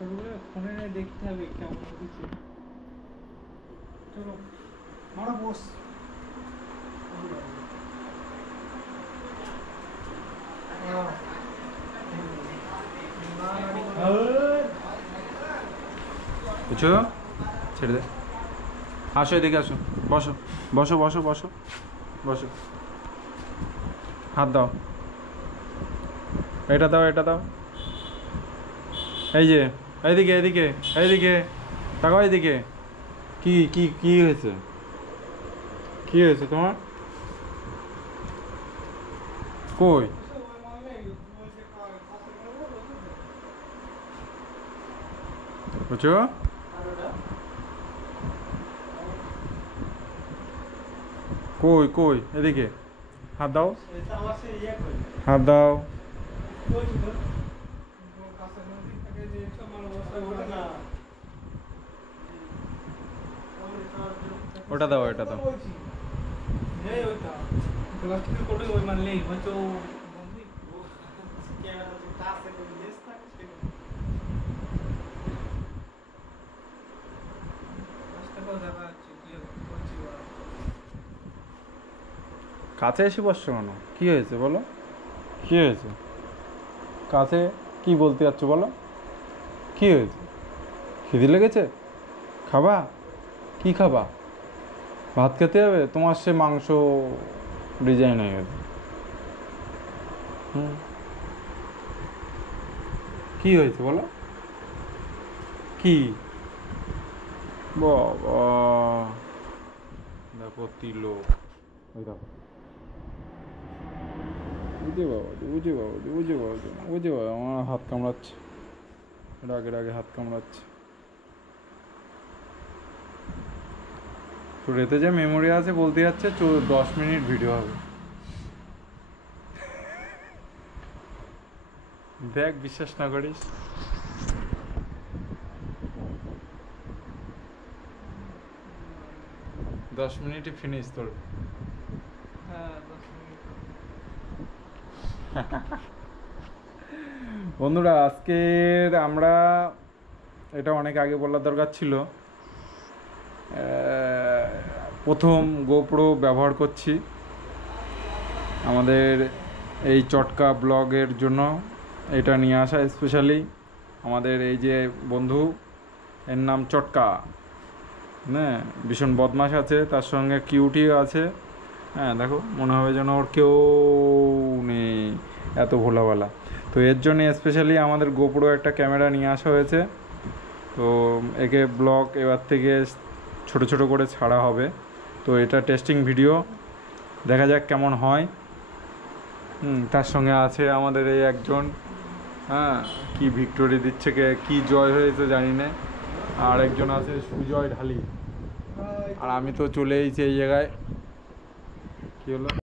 ফোনে দেখতে হবে কেমন হচ্ছে। চলো মারা বস। বুঝছো, ছেড়ে দে। আসো এদিকে আসো, বসো বসো বসো বসো বসো। হাত দাও, এটা দাও, এটা দাও। এই যে এইদিকে এইদিকে এইদিকে তাকাও, এইদিকে। কি কি কি হয়েছে? কি হয়েছে তোমার? কই? বুঝছো, কই কই? এদিকে হাত দাও, হাত দাও। ওটা দাও, এটা দাও। কাছে এসে বসছো কেন? কি হয়েছে বলো, কি হয়েছে? কাছে কি বলতে যাচ্ছ বলো, কি হয়েছে? খিদে লেগেছে? খাবা? কি খাবা? ভাত খেতে হবে? তোমার সে মাংস ডিজাইন হয়ে গেছে। কি হয়েছে বলো, কি? বাবা দেখো তিলো, ওই দেখো। বুঝে বাবা, বুঝে বাবা, বুঝে বাবা, বুঝে বাবা। আমার হাত কামড়াচ্ছে, রাগে রাগে হাত কামড়াচ্ছে। তোর এতে যে মেমোরি আছে বলতে যাচ্ছে 10 মিনিট ভিডিও হবে। দেখ, বিশ্বাস না করিস। দশ মিনিটই ফিনিশ তোর। বন্ধুরা, আজকের আমরা, এটা অনেক আগে বলার দরকার ছিল, প্রথম গোপ্রো ব্যবহার করছি আমাদের এই চটকা ব্লগের জন্য। এটা নিয়ে আসা স্পেশালি আমাদের এই যে বন্ধু, এর নাম চটকা। হ্যাঁ, ভীষণ বদমাশ আছে, তার সঙ্গে কিউটিও আছে। হ্যাঁ দেখো, মনে হবে যেন ওর কেউ নেই, এত ভোলাভালা। তো এর জন্য স্পেশালি আমাদের গোপ্রো একটা ক্যামেরা নিয়ে আসা হয়েছে। তো একে ব্লগ এবার থেকে ছোট ছোট করে ছাড়া হবে। তো এটা টেস্টিং ভিডিও, দেখা যাক কেমন হয়। তার সঙ্গে আছে আমাদের এই একজন, হ্যাঁ, কি ভিক্টোরি দিচ্ছে, কি জয় হয়েছে জানি না। আর একজন আছে সুজয় ঢালি। আর আমি তো চলে এসেছি এই জায়গায়। কি হলো?